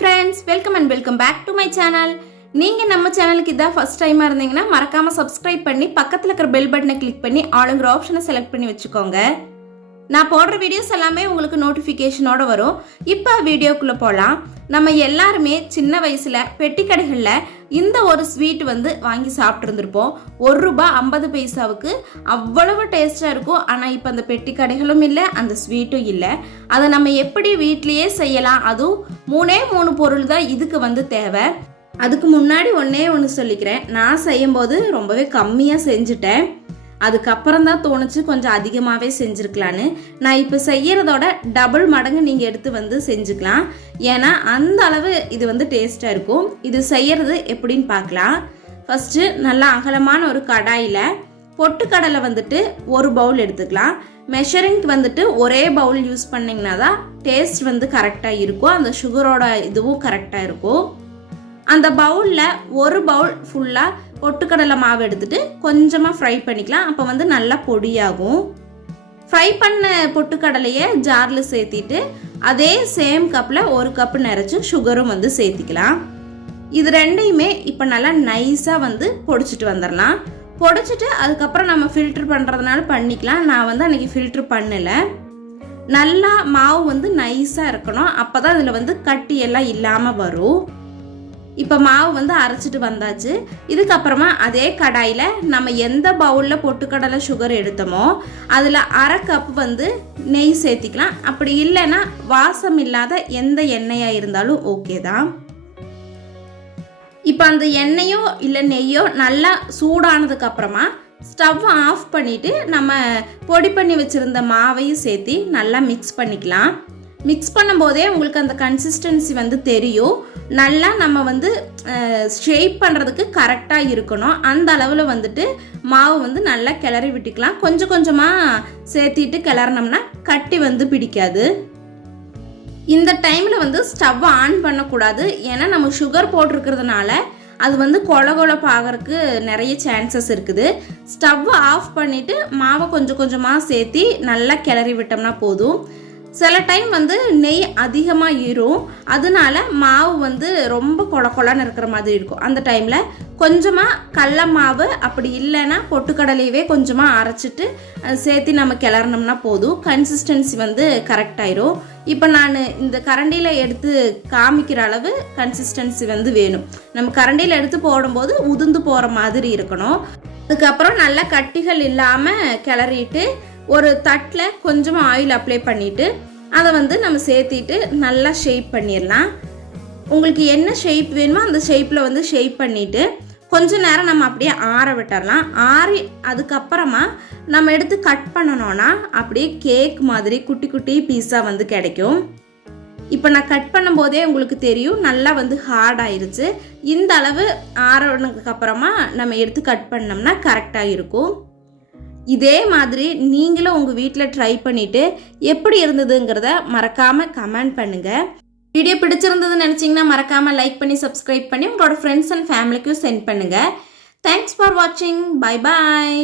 friends, welcome back to my channel. நீங்க நம்ம சேனலுக்கு இதான் ஃபர்ஸ்ட் டைமா இருந்தீங்கன்னா மறக்காம subscribe பண்ணி பக்கத்துல இருக்கிற பெல் பட்டனை கிளிக் பண்ணி ஆளுங்கிற ஆப்ஷனை செலக்ட் பண்ணி வச்சுக்கோங்க. நான் போடுற வீடியோஸ் எல்லாமே உங்களுக்கு நோட்டிஃபிகேஷனோட வரும். இப்போ வீடியோக்குள்ள போலாம். நம்ம எல்லாருமே சின்ன வயசுல பெட்டி கடைகள்ல இந்த ஒரு ஸ்வீட் வாங்கி சாப்பிட்டு இருந்திருப்போம். ₹1.50 அவ்வளவு டேஸ்டா இருக்கும். ஆனா இப்போ அந்த பெட்டி கடைகளும் இல்லை, அந்த ஸ்வீட்டும் இல்லை. அதை நம்ம எப்படி வீட்லயே செய்யலாம்? அதுவும் 3 பொருள் தான் இதுக்கு தேவை. அதுக்கு முன்னாடி ஒன்று சொல்லிக்கிறேன். நான் செய்யும்போது ரொம்பவே கம்மியாக செஞ்சுட்டேன். அதுக்கப்புறம் தான் தோணுச்சு கொஞ்சம் அதிகமாகவே செஞ்சுருக்கலான்னு. நான் இப்போ செய்யறதோட டபுள் மடங்கு நீங்கள் எடுத்து செஞ்சுக்கலாம். ஏன்னா அந்த அளவு இது டேஸ்ட்டாக இருக்கும். இது செய்யறது எப்படின்னு பார்க்கலாம். ஃபஸ்ட்டு நல்லா அகலமான ஒரு கடாயில் பொட்டுக்கடலை 1 பவுல் எடுத்துக்கலாம். மெஷரிங்க்கு ஒரே பவுல் யூஸ் பண்ணிங்கன்னா தான் டேஸ்ட் கரெக்டாக இருக்கும். அந்த சுகரோட இதுவும் கரெக்டாக இருக்கும். அந்த பவுலில் 1 பவுல் ஃபுல்லாக பொட்டுக்கடலை மாவு எடுத்துட்டு கொஞ்சமாக ஃப்ரை பண்ணிக்கலாம். அப்போ நல்லா பொடியாகும். ஃப்ரை பண்ண பொட்டுக்கடலையை ஜாரில் சேர்த்திட்டு அதே சேம் கப்பில் 1 கப்பு நிறைச்சி சுகரும் சேர்த்திக்கலாம். இது ரெண்டையுமே இப்போ நல்லா நைஸாக பொடிச்சிட்டு வந்துடலாம். பொடிச்சிட்டு அதுக்கப்புறம் நம்ம ஃபில்ட்ரு பண்ணுறதுனால பண்ணிக்கலாம். நான் அன்றைக்கி ஃபில்ட்ரு பண்ணலை. நல்லா மாவு நைஸாக இருக்கணும். அப்போ தான் இதில் கட்டி எல்லாம் இல்லாமல் வரும். இப்போ மாவு அரைச்சிட்டு வந்தாச்சு. இதுக்கப்புறமா அதே கடாயில் நம்ம எந்த பவுலில் பொட்டுக்கடலை சுகர் எடுத்தோமோ அதில் 1/2 கப் நெய் சேர்த்திக்கலாம். அப்படி இல்லைன்னா வாசம் இல்லாத எந்த எண்ணெயாக இருந்தாலும் ஓகே தான். இப்போ அந்த எண்ணெயோ இல்லை நெய்யோ நல்லா சூடானதுக்கு அப்புறமா ஸ்டவ் ஆஃப் பண்ணிவிட்டு நம்ம பொடி பண்ணி வச்சுருந்த மாவையும் சேர்த்து நல்லா மிக்ஸ் பண்ணிக்கலாம். மிக்ஸ் பண்ணும்போதே உங்களுக்கு அந்த கன்சிஸ்டன்சி தெரியும். நல்லா நம்ம ஷேப் பண்ணுறதுக்கு கரெக்டாக இருக்கணும். அந்த அளவில் மாவு நல்லா கிளறி விட்டுக்கலாம். கொஞ்சம் கொஞ்சமாக சேர்த்திட்டு கிளறினோம்னா கட்டி பிடிக்காது. இந்த டைமில் ஸ்டவ் ஆன் பண்ணக்கூடாது. ஏன்னா நம்ம சுகர் போட்டிருக்கிறதுனால அது கொழகொழப்பாகிறதுக்கு நிறைய சான்சஸ் இருக்குது. ஸ்டவ் ஆஃப் பண்ணிவிட்டு மாவை கொஞ்சம் கொஞ்சமாக சேர்த்தி நல்லா கிளறி விட்டோம்னா போதும். சில டைம் நெய் அதிகமாக ஈரும். அதனால மாவு ரொம்ப கொழன்னு இருக்கிற மாதிரி இருக்கும். அந்த டைமில் கொஞ்சமாக கடல மாவு அப்படி இல்லைன்னா பொட்டுக்கடலையவே கொஞ்சமாக அரைச்சிட்டு சேர்த்து நம்ம கிளறினோம்னா போதும். கன்சிஸ்டன்சி கரெக்டாயிரும். இப்போ நான் இந்த கரண்டியில் எடுத்து காமிக்கிற அளவு கன்சிஸ்டன்சி வேணும். நம்ம கரண்டியில் எடுத்து போடும்போது உதிர்ந்து போகிற மாதிரி இருக்கணும். அதுக்கப்புறம் நல்லா கட்டிகள் இல்லாமல் கிளறிட்டு ஒரு தட்டில் கொஞ்சமாக ஆயில் அப்ளை பண்ணிவிட்டு அதை நம்ம சேர்த்திட்டு நல்லா ஷேப் பண்ணிடலாம். உங்களுக்கு என்ன ஷேப் வேணுமோ அந்த ஷேப்பில் ஷேப் பண்ணிவிட்டு கொஞ்ச நேரம் நம்ம அப்படியே ஆற விட்டுறலாம். ஆறி அதுக்கப்புறமா நம்ம எடுத்து கட் பண்ணணும்னா அப்படியே கேக் மாதிரி குட்டி குட்டி பீஸாக கிடைக்கும். இப்போ நான் கட் பண்ணும்போதே உங்களுக்கு தெரியும் நல்லா ஹார்ட் ஆயிருச்சு. இந்த அளவு ஆறதுக்கு அப்புறமா நம்ம எடுத்து கட் பண்ணோம்னா கரெக்டாக இருக்கும். இதே மாதிரி நீங்களும் உங்கள் வீட்டில் ட்ரை பண்ணிவிட்டு எப்படி இருந்ததுங்கிறத மறக்காமல் கமெண்ட் பண்ணுங்கள். வீடியோ பிடிச்சிருந்ததுன்னு நினச்சிங்கன்னா மறக்காமல் லைக் பண்ணி சப்ஸ்கிரைப் பண்ணி உங்களோட ஃப்ரெண்ட்ஸ் அண்ட் ஃபேமிலிக்கும் சென்ட் பண்ணுங்கள். தேங்க்ஸ் ஃபார் வாட்சிங். Bye bye.